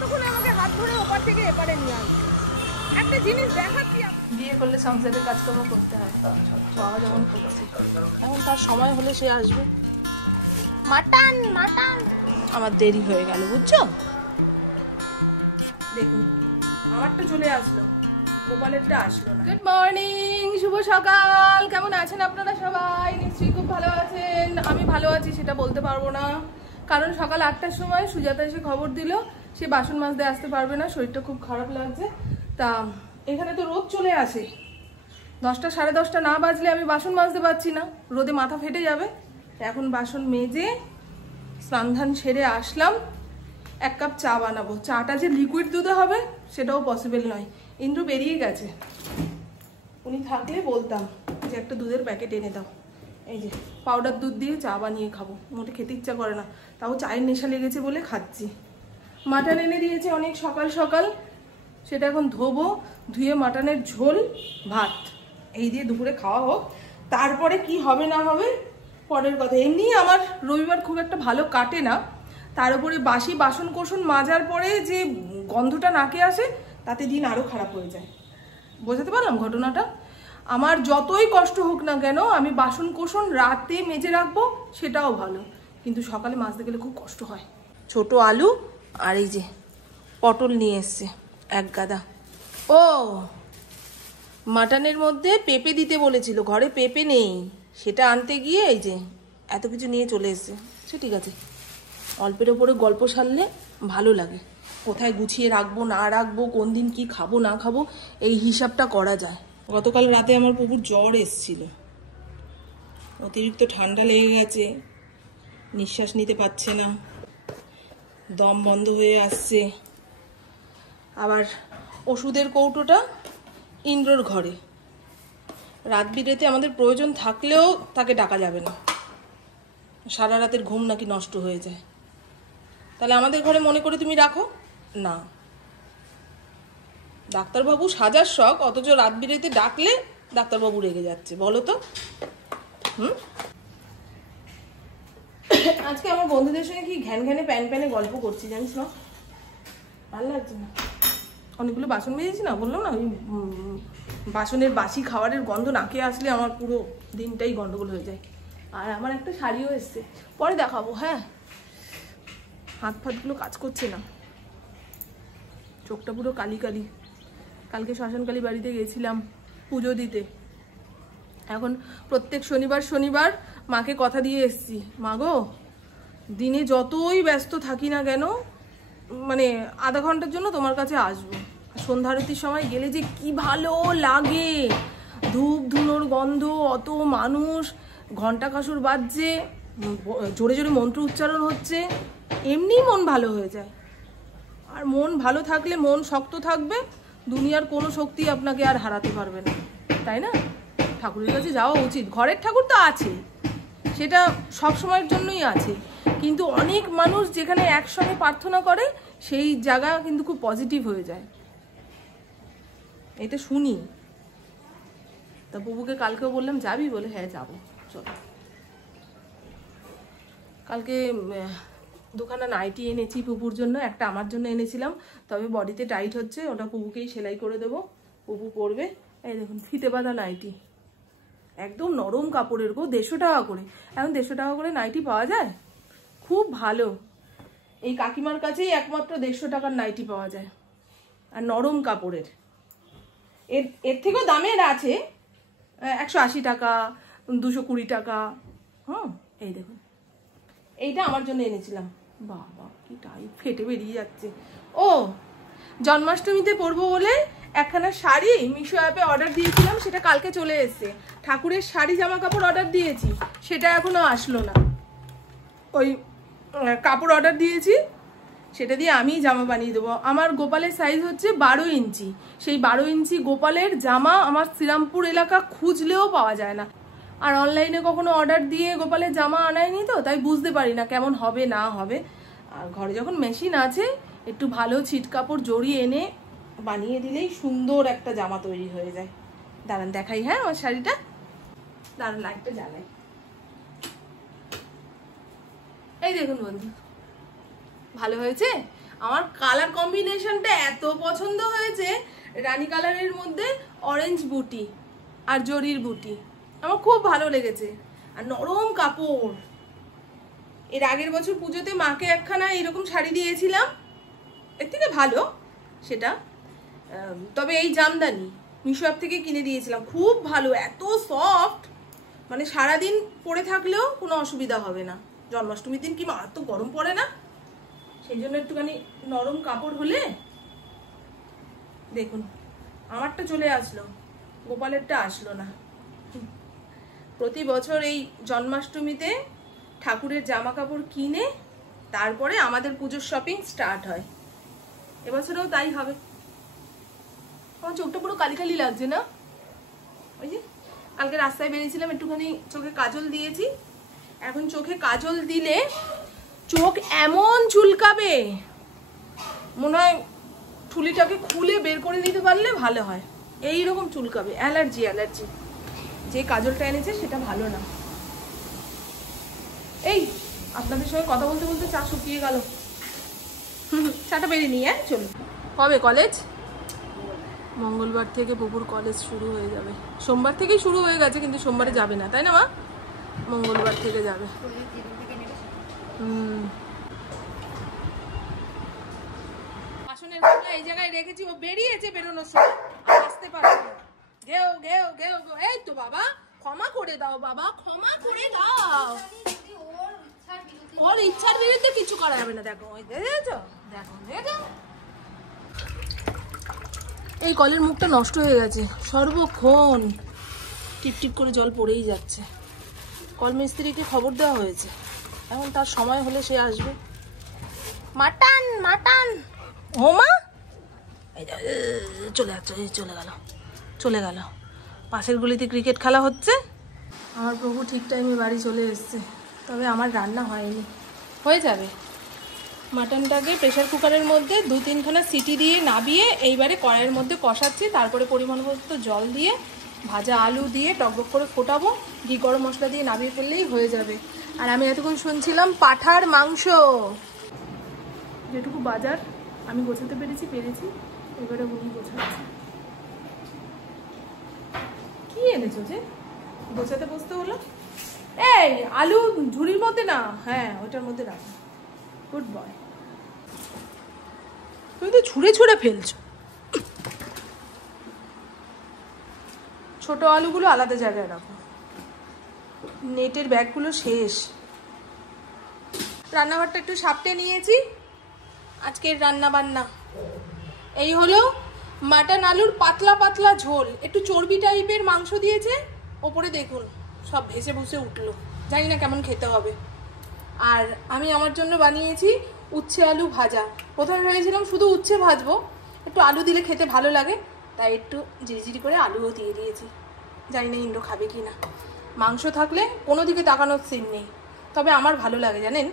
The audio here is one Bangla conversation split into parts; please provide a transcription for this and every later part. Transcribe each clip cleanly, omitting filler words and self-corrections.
ততক্ষণ আমাকে হাত ধরে ওপার থেকে এপারে নিয়ে আসবে। একটা জিনিস দেখাচ্ছি, বিয়ে করলে সংসারের কাজকর্ম করতে হয়, বাবা যেমন করছে। এখন তার সময় হলে সে আসবে। মাটন মাটন আমার দেরি হয়ে গেল, বুঝছো? দেখুন আমারটা চলে আসলো, গোপালেরটা আসলো না। গুড মর্নিং, শুভ সকাল। কেমন আছেন আপনারা সবাই? নিশ্চয়ই খুব ভালো আছেন। আমি ভালো আছি সেটা বলতে পারবো না, কারণ সকাল 8টার সময় সুজাতা এসে খবর দিল সে বাসন মাজতে আসতে পারবে না, শরীরটা খুব খারাপ লাগছে। তা এখানে তো রোদ চলে আসে, 10টা সাড়ে 10টা না বাজলে আমি বাসন মাজতে পারছি না, রোদে মাথা ফেটে যাবে। এখন বাসন মেজে স্নান ধান সেরে আসলাম, 1 কাপ চা বানাবো। চাটা যে লিকুইড দুধে হবে সেটাও পসিবল নয়, ইন্দ্র বেরিয়ে গেছে। উনি থাকলে বলতাম যে একটা দুধের প্যাকেট এনে দাও। এই যে পাউডার দুধ দিয়ে চা বানিয়ে খাবো, মোটে খেতে ইচ্ছা করে না, তাও চায়ের নেশা লেগেছে বলে খাচ্ছি। মাটন এনে দিয়েছে অনেক সকাল সকাল, সেটা এখন ধোবো, ধুয়ে মাটনের ঝোল ভাত এই দিয়ে দুপুরে খাওয়া হোক। তারপরে কি হবে না হবে পরের কথা। এমনি আমার রবিবার খুব একটা ভালো কাটে না, তার উপরে বাসি বাসন কোসন মাজার পরে যে গন্ধটা নাকে আসে তাতে দিন আরও খারাপ হয়ে যায়। বোঝাতে পারলাম ঘটনাটা? আমার যতই কষ্ট হোক না কেন আমি বাসন কোসন রাতে মেজে রাখবো, সেটাও ভালো, কিন্তু সকালে মাজতে গেলে খুব কষ্ট হয়। ছোট আলু আর এই যে পটল নিয়ে এসছে 1 গাদা। ও মাটনের মধ্যে পেঁপে দিতে বলেছিল, ঘরে পেঁপে নেই, সেটা আনতে গিয়ে এই যে এত কিছু নিয়ে চলে এসছে। সে ঠিক আছে, অল্পের ওপরে গল্প সারলে ভালো লাগে, কোথায় গুছিয়ে রাখবো না রাখবো, কোন দিন কি খাবো না খাবো এই হিসাবটা করা যায়। গতকাল রাতে আমার প্রভুর জ্বর এসেছিল, অতিরিক্ত ঠান্ডা লেগে গেছে, নিঃশ্বাস নিতে পারছে না, দম বন্ধ হয়ে আসছে। আবার ওষুধের কৌটোটা ইন্দ্রর ঘরে, রাত বিরেতে আমাদের প্রয়োজন থাকলেও তাকে ডাকা যাবে না, সারা রাতের ঘুম নাকি নষ্ট হয়ে যায়। তাহলে আমাদের ঘরে মনে করে তুমি রাখো না। ডাক্তারবাবু সাজার শখ, অথচ রাত বিরেতে ডাকলে ডাক্তারবাবু রেগে যাচ্ছে, বলো তো? আজকে আমার বন্ধুদের সঙ্গে কি ঘ্যান ঘ্যানে প্যান প্যানে গল্প করছি জানিস না, ভালো লাগছে না। অনেকগুলো বাসন মেজেছি না, বললাম না, ওই বাসনের বাসি খাবারের গন্ধ নাকে আসলে আমার পুরো দিনটাই গন্ডগোল হয়ে যায়। আর আমার একটা শাড়িও এসছে, পরে দেখাবো। হ্যাঁ, হাত ফাতগুলো কাজ করছে না, চোখটা পুরো কালি কালি। কালকে শ্মশানকালী বাড়িতে গেছিলাম পুজো দিতে, এখন প্রত্যেক শনিবার শনিবার মাকে কথা দিয়ে এসছি, মা গো দিনে যতই ব্যস্ত থাকি না কেন মানে আধা ঘন্টার জন্য তোমার কাছে আসবো। সন্ধ্যা আরতির সময় গেলে যে কি ভালো লাগে, ধূপ ধুনোর গন্ধ, অত মানুষ, ঘন্টা কাসুর বাজছে, জোরে জোরে মন্ত্র উচ্চারণ হচ্ছে, এমনি মন ভালো হয়ে যায়। আর মন ভালো থাকলে মন শক্ত থাকবে, দুনিয়ার কোনো শক্তি আপনাকে আর হারাতে পারবে না, তাই না? ঠাকুরের কাছে যাওয়া উচিত। ঘরের ঠাকুর তো আছে, সেটা সব সময়ের জন্যই আছে, কিন্তু অনেক মানুষ যেখানে একসঙ্গে প্রার্থনা করে সেই জায়গা কিন্তু খুব পজিটিভ হয়ে যায়, এটা শুনি। তা বুবুকে কালকেও বললাম যাবি বলে, হ্যাঁ যাবো চলো। কালকে দুখানা নাইটি এনেছি পুপুর জন্য, একটা আমার জন্য এনেছিলাম, তবে বডিতে টাইট হচ্ছে, ওটা পুপুকেই সেলাই করে দেবো, পুপু পরবে। এই দেখুন ফিতে বাঁধা নাইটি, একদম নরম কাপড়ের গো, 150 টাকা করে। এখন 150 টাকা করে নাইটি পাওয়া যায়, খুব ভালো। এই কাকিমার কাছেই একমাত্র 150 টাকার নাইটি পাওয়া যায়, আর নরম কাপড়ের। এর থেকেও দামের আছে, 180 টাকা, 220 টাকা। এই দেখুন, এইটা আমার জন্য এনেছিলাম। বাবা কি টাইট, ফেটে বেরিয়ে যাচ্ছে। ও জন্মাষ্টমীতে পরবো বলে একখানা শাড়ি মিশো অ্যাপে অর্ডার দিয়েছিলাম, সেটা কালকে চলে এসেছে। ঠাকুরের শাড়ি জামা কাপড় অর্ডার দিয়েছি, সেটা এখনো আসলো না। ওই কাপড় অর্ডার দিয়েছি, সেটা দিয়ে আমি জামা বানিয়ে দেবো। আমার গোপালের সাইজ হচ্ছে 12 ইঞ্চি, সেই 12 ইঞ্চি গোপালের জামা আমার শ্রীরামপুর এলাকা খুঁজলেও পাওয়া যায় না। আর অনলাইনে কখনো অর্ডার দিয়ে গোপালের জামা আনায়নি তো, তাই বুঝতে পারি না কেমন হবে না হবে। আর ঘরে যখন মেশিন আছে, একটু ভালো ছিট কাপড় জড়িয়ে এনে বানিয়ে দিলেই সুন্দর একটা জামা তৈরি হয়ে যায়। দাঁড়ান দেখাই, হ্যাঁ আমার শাড়িটা, দাঁড়ান লাইটটা জ্বালাই। এই দেখুন বন্ধু, ভালো হয়েছে। আমার কালার কম্বিনেশনটা এত পছন্দ হয়েছে, রানী কালারের মধ্যে অরেঞ্জ বুটি আর জরির বুটি, আমার খুব ভালো লেগেছে। আর নরম কাপড়। এর আগের বছর পুজোতে মাকে একখানা এরকম শাড়ি দিয়েছিলাম, এর থেকে ভালো সেটা, তবে এই জামদানি মিশো অ্যাপ থেকে কিনে দিয়েছিলাম, খুব ভালো, এত সফট, মানে সারাদিন পরে থাকলেও কোনো অসুবিধা হবে না। জন্মাষ্টমীর দিন কি মারাত্মক গরম পড়ে না, সেই জন্য একটুখানি নরম কাপড় হলে। দেখুন আমারটা চলে আসলো, গোপালেরটা আসলো না। প্রতি বছর এই জন্মাষ্টমীতে ঠাকুরের জামা কাপড় কিনে তারপরে আমাদের পুজোর শপিং স্টার্ট হয়, এবছরেও তাই হবে। আমার চোখটা পুরো কালি কালি লাগছে না? ওই যে কালকে রাস্তায় বেরিয়েছিলাম, একটুখানি চোখে কাজল দিয়েছি। এখন চোখে কাজল দিলে চোখ এমন চুলকাবে, মনে হয় ঠুলিটাকে খুলে বের করে নিতে পারলে ভালো হয়, এইরকম চুলকাবে। Allergy allergy. যে কাজলটা এনেছে সেটা ভালো না। এই আপনাদের সঙ্গে কথা বলতে বলতে চা শুকিয়ে গেল, চাটা বেরিয়ে নিয়ে চলুন। কবে কলেজ? মঙ্গলবার থেকে বুবুর কলেজ শুরু হয়ে যাবে। সোমবার থেকেই শুরু হয়ে গেছে, কিন্তু সোমবারে যাবে না, তাই না মা? মঙ্গলবার থেকে যাবে। বাসনের গামলা এই জায়গায় রেখেছি, ও বেরিয়েছে বেরোনোর সময়, আসতে পারছে না। ঘেউ ঘেউ ঘেউ ঘেউ। এই তো বাবা, ক্ষমা করে দাও বাবা, ক্ষমা করে দাও। ওর ইচ্ছার বিরুদ্ধে কিছু করা যাবে না। দেখো ওই দেখেছো, দেখো দেখো, এই কলের মুখটা নষ্ট হয়ে গেছে, সর্বক্ষণ টিপ টিপ করে জল পড়েই যাচ্ছে। কল মিস্ত্রিকে খবর দেওয়া হয়েছে, এখন তার সময় হলে সে আসবে। Mutton mutton. ও মা চলে যাচ্ছে, চলে গেল চলে গেল। পাশের গলিতে ক্রিকেট খেলা হচ্ছে। আমার প্রভু ঠিক টাইমে বাড়ি চলে এসছে, তবে আমার রান্না হয়নি, হয়ে যাবে। মাটনটাকে প্রেশার কুকারের মধ্যে 2-3খানা সিটি দিয়ে নাবিয়ে এইবারে কড়াইয়ের মধ্যে কষাচ্ছি, তারপরে পরিমাণ মতো জল দিয়ে ভাজা আলু দিয়ে টকবক করে ফোটাবো, ঘি গরম মশলা দিয়ে নাবিয়ে ফেললেই হয়ে যাবে। আর আমি এতক্ষণ শুনছিলাম পাঠার মাংস। যেটুকু বাজার আমি গোছাতে পেরেছি, এবারে উনি গোছাচ্ছে। কি এনেছো যে গোছাতে বসতে হলো? এই আলু ঝুড়ির মধ্যে না, হ্যাঁ ওইটার মধ্যে রাখো। Good boy. তুমি তো ছুঁড়ে ছুঁড়ে ফেলছো। ছোট আলুগুলো আলাদা জায়গায় রাখো, নেটের ব্যাগগুলো শেষ। রান্নাঘরটা একটু সাপটে নিয়েছি। আজকের রান্না বান্না এই হলো মাটন আলুর পাতলা পাতলা ঝোল, একটু চর্বি টাইপের মাংস দিয়েছে ওপরে, দেখুন সব ভেসে ভুসে উঠলো, জানি না কেমন খেতে হবে। আর আমি আমার জন্য বানিয়েছি উচ্ছে আলু ভাজা। প্রথমে ভেবেছিলাম শুধু উচ্ছে ভাজবো, একটু আলু দিলে খেতে ভালো লাগে, তাই একটু জিরিজিরি করে আলুও দিয়ে দিয়েছি। জানি না ইন্দ্র খাবে কি না। মাংস থাকলে কোনো দিকে তাকানোর সিন নেই, তবে আমার ভালো লাগে জানেন,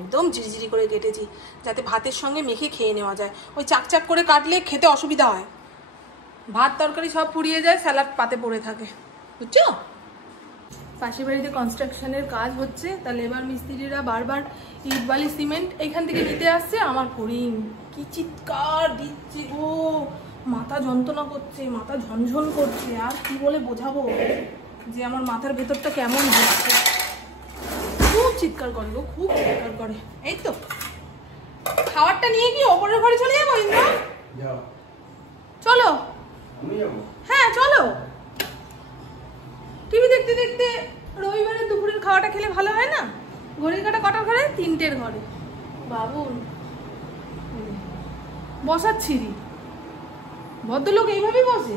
একদম ঝিরিঝিরি করে কেটেছি যাতে ভাতের সঙ্গে মেখে খেয়ে নেওয়া যায়। ওই চাকচাক করে কাটলে খেতে অসুবিধা হয়, ভাত তরকারি সব পুড়িয়ে যায়, স্যালাড পাতে পড়ে থাকে, বুঝছো? পাশের বাড়িতে কনস্ট্রাকশনের কাজ হচ্ছে, তা লেবার মিস্ত্রিরা বারবার ইট বালি সিমেন্ট এইখান থেকে নিতে আসছে। আমার হরিণ কি চিৎকার দিচ্ছে গো, মাথা যন্ত্রণা করছে, মাথা ঝনঝন করছে, আর কি বলে বোঝাবো যে আমার মাথার ভেতরটা কেমন হচ্ছে। খুব চিৎকার করে গো, খুব চিৎকার করে। এই তো খাবারটা নিয়ে কি ওপরের ঘরে চলে যাবো ইন্দ্র? চলো। হ্যাঁ চলো। টিভি দেখতে দেখতে রবিবারের দুপুরের খাওয়াটা খেলে ভালো হয় না? ঘড়ির কাটা কটার ঘরে? 3টের ঘরে। বাবুল বসাচ্ছিরি, ভদ্রলোক এইভাবেই বসে,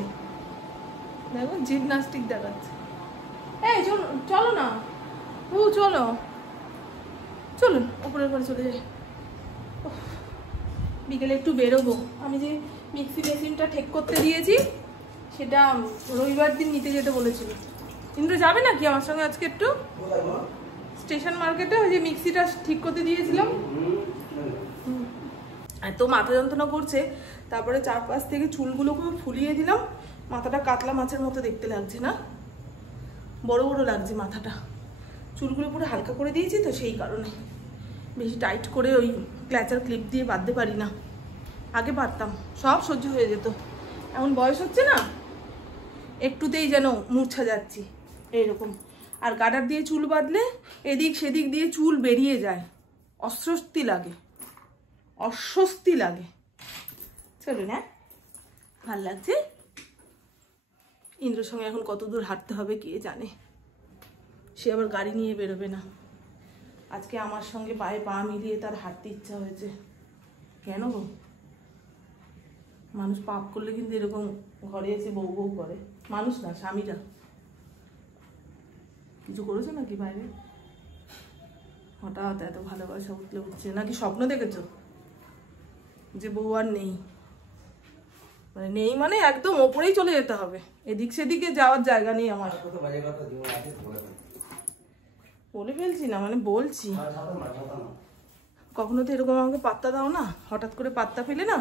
দেখো জিমনাস্টিক দেখাচ্ছে। এই চলো না, ও চলো, চলুন উপরের ঘরে চলে যাই। বিকেলে একটু বেরোবো, আমি যে মিক্সি মেশিনটা ঠিক করতে দিয়েছি সেটা রবিবার দিন নিতে যেতে বলেছিল। ইন্দ্র যাবে নাকি আমার সঙ্গে আজকে একটু স্টেশন মার্কেটে? ওই যে মিক্সিটা ঠিক করতে দিয়েছিলাম, এত মাথা যন্ত্রণা করছে। তারপরে চারপাশ থেকে চুলগুলোকে ফুলিয়ে দিলাম, মাথাটা কাতলা মাছের মতো দেখতে লাগছে না, বড় বড় লাগছে মাথাটা। চুলগুলো পুরো হালকা করে দিয়েছি তো সেই কারণে, বেশি টাইট করে ওই ক্ল্যাচার ক্লিপ দিয়ে বাঁধতে পারি না। আগে পারতাম, সব সহ্য হয়ে যেত। এখন বয়স হচ্ছে না, একটুতেই যেন মূর্ছা যাচ্ছি এইরকম। আর গার্ডার দিয়ে চুল বাঁধলে এদিক সেদিক দিয়ে চুল বেরিয়ে যায়, অস্বস্তি লাগে, অস্বস্তি লাগে। চলুন, হ্যাঁ ভাল লাগছে। ইন্দ্রর সঙ্গে এখন কত দূর হাঁটতে হবে কে জানে। সে আবার গাড়ি নিয়ে বেরোবে না। আজকে আমার সঙ্গে পায়ে পা মিলিয়ে তার হাঁটতে ইচ্ছা হয়েছে। কেন গো? মানুষ পাপ করলে কিন্তু এরকম ঘরে এসে বউ বউ করে। মানুষ না, স্বামীরা। কিছু করেছো নাকি বাইরে? হঠাৎ এত ভালোবাসা উঠলে উঠছে নাকি? স্বপ্ন দেখেছো যে বউ আর নেই? মানে নেই মানে একদম ওপরেই চলে যেতে হবে, এদিক সেদিকে যাওয়ার জায়গা নেই আমার। বলে ফেলছি না, মানে বলছি। কখনো তো এরকম আমাকে পাত্তা দাও না, হঠাৎ করে পাত্তা পেলে না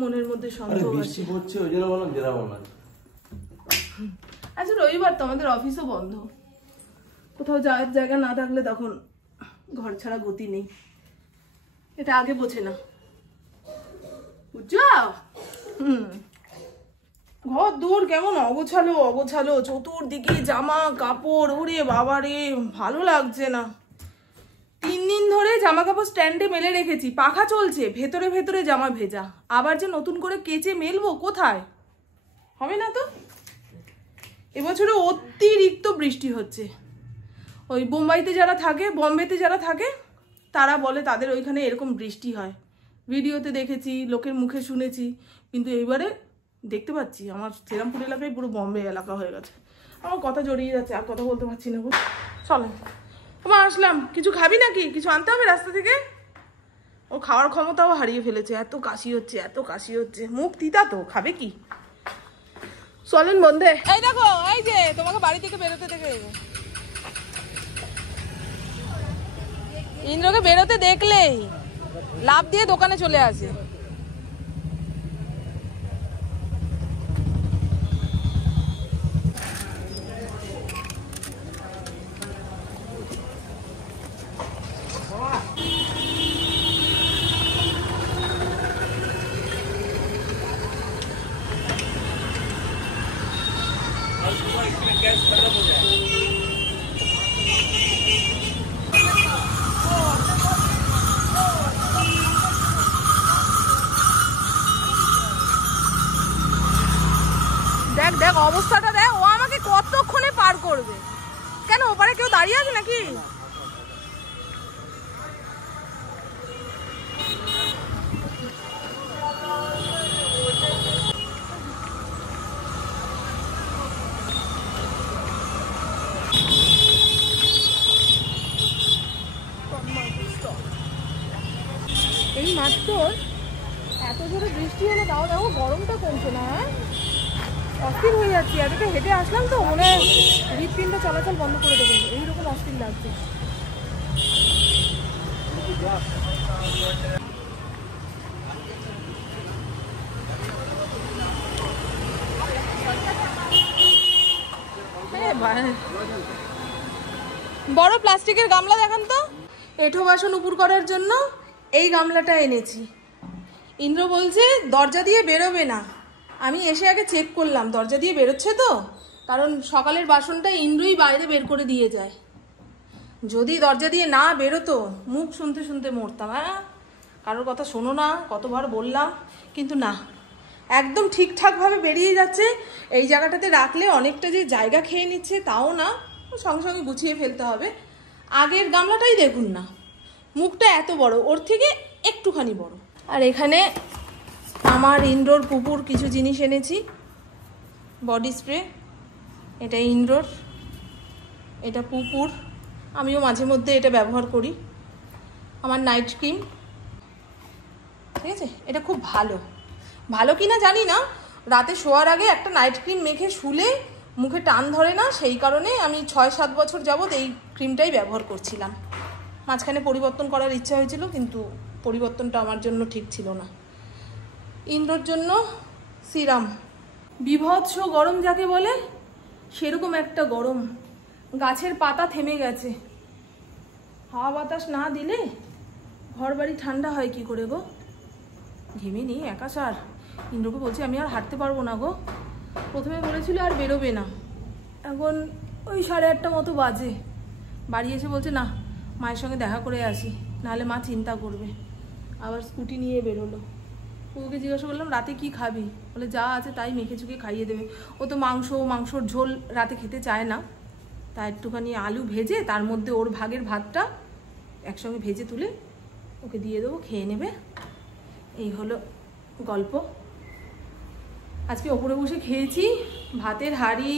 মনের মধ্যে সন্দেহ আসে। আচ্ছা, রবিবার তো আমাদের অফিসও বন্ধ। কোথাও যাওয়ার জায়গা না থাকলে তখন ঘর ছাড়া গতি নেই। এটা আগে বোঝে না, বুঝছো? ঘর দূর কেমন অগোছালো অগোছালো, চতুর্দিকে জামা কাপড়। ওরে বাবা রে, ভালো লাগছে না। 3 দিন ধরে জামা কাপড় স্ট্যান্ডে মেলে রেখেছি, পাখা চলছে, ভেতরে ভেতরে জামা ভেজা। আবার যে নতুন করে কেচে মেলবো, কোথায় হবে না তো। এবছরে অতিরিক্ত বৃষ্টি হচ্ছে। ওই বোম্বাইতে যারা থাকে তারা বলে তাদের ওইখানে এরকম বৃষ্টি হয়। ভিডিওতে দেখেছি, লোকের মুখে শুনেছি, কিন্তু এইবারে দেখতে পাচ্ছি আমার শ্রীরামপুর এলাকায় পুরো বম্বে এলাকা হয়ে গেছে। আমার কথা জড়িয়ে যাচ্ছে, আর কথা বলতে পারছি না। চলো তোমার আসলাম। কিছু খাবি নাকি? কিছু আনতে হবে রাস্তা থেকে? ও খাওয়ার ক্ষমতাও হারিয়ে ফেলেছে, এত কাশি হচ্ছে। মুখ তিতা তো, খাবে কি? চলেন বন্ধে। এই দেখো, এই যে তোমাকে বাড়ি থেকে বেরোতে দেখে, ইন্দ্রকে বেরোতে দেখলেই লাফ দিয়ে দোকানে চলে আসে। দেখ দেখ অবস্থাটা দেখ, ও আমাকে কতক্ষণে পার করবে। কেন ওপারে কেউ দাঁড়িয়ে আছে নাকি? এই মাত্র এত জোরে বৃষ্টি হলো, তাও দেখো গরমটা কমছে না। অস্থির হয়ে যাচ্ছি। এতটা হেঁটে আসলাম তো, মনে হয় হৃৎপিণ্ড চলাচল বন্ধ করে দেবো, এইরকম অস্থির লাগছে। বড় প্লাস্টিকের গামলা দেখান তো। এঁঠো বাসন উপর করার জন্য এই গামলাটা এনেছি। ইন্দ্র বলছে দরজা দিয়ে বেরোবে না। আমি এসে আগে চেক করলাম দরজা দিয়ে বেরোচ্ছে তো, কারণ সকালের বাসনটা ইন্দ্রই বাইরে বের করে দিয়ে যায়। যদি দরজা দিয়ে না বেরোতো, মুখ শুনতে শুনতে মরতাম। হ্যাঁ, কারোর কথা শোনো না, কতবার বললাম, কিন্তু না, একদম ঠিকঠাকভাবে বেরিয়ে যাচ্ছে। এই জায়গাটাতে রাখলে অনেকটা যে জায়গা খেয়ে নিচ্ছে তাও না, সঙ্গে সঙ্গে গুছিয়ে ফেলতে হবে। আগের গামলাটাই দেখুন না, মুখটা এত বড়, ওর থেকে একটুখানি বড়। আর এখানে আমার ইন্দ্রর পুপুর কিছু জিনিস এনেছি। বডি স্প্রে, এটা ইন্দ্রর, এটা পুপুর, আমিও মাঝে মধ্যে এটা ব্যবহার করি। আমার নাইট ক্রিম, ঠিক আছে, এটা খুব ভালো। ভালো কি না জানি না, রাতে শোয়ার আগে একটা নাইট ক্রিম মেখে শুলে মুখে টান ধরে না, সেই কারণে আমি 6-7 বছর যাবৎ এই ক্রিমটাই ব্যবহার করছিলাম। মাঝখানে পরিবর্তন করার ইচ্ছা হয়েছিল, কিন্তু পরিবর্তনটা আমার জন্য ঠিক ছিল না। ইন্দ্রর জন্য সিরাম। বিভৎস গরম যাকে বলে, সেরকম একটা গরম। গাছের পাতা থেমে গেছে। হাওয়া বাতাস না দিলে ঘর বাড়ি ঠান্ডা হয় কি করে গো? ঘেমে নেই একাসার। ইন্দ্রকে বলছি আমি আর হাঁটতে পারবো না গো। প্রথমে বলেছিল আর বেরোবে না, এখন ওই 8:30 মতো বাজে। বাড়ি এসে বলছে না মায়ের সঙ্গে দেখা করে আসি, নাহলে মা চিন্তা করবে। আবার স্কুটি নিয়ে বেরোলো। ওকে জিজ্ঞাসা করলাম রাতে কি খাবি, বলে যা আছে তাই মেখে চুকে খাইয়ে দেবে। ও তো মাংসর ঝোল রাতে খেতে চায় না, তা একটুখানি আলু ভেজে তার মধ্যে ওর ভাগের ভাতটা একসঙ্গে ভেজে তুলে ওকে দিয়ে দেবো, খেয়ে নেবে। এই হলো গল্প। আজকে ওপরে বসে খেয়েছি, ভাতের হাঁড়ি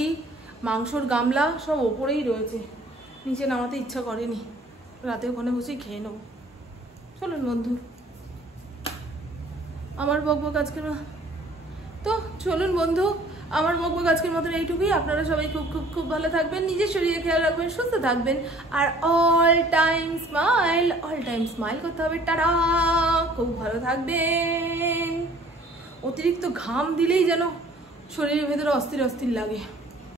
মাংসর গামলা সব ওপরেই রয়েছে, নিচে নামাতে ইচ্ছা করেনি। রাতে ওখানে বসেই খেয়ে নেবো। চলুন বন্ধু, আমার বকবক আজকের তো চলুন বন্ধু, আমার বকবক আজকের মতন এইটুকুই। আপনারা সবাই খুব খুব খুব ভালো থাকবেন, নিজের শরীরে খেয়াল রাখবেন, সুস্থ থাকবেন, আর অল টাইম স্মাইল করতে হবে। টাটা, খুব ভালো থাকবেন। অতিরিক্ত ঘাম দিলেই যেন শরীরের ভেতরে অস্থির অস্থির লাগে।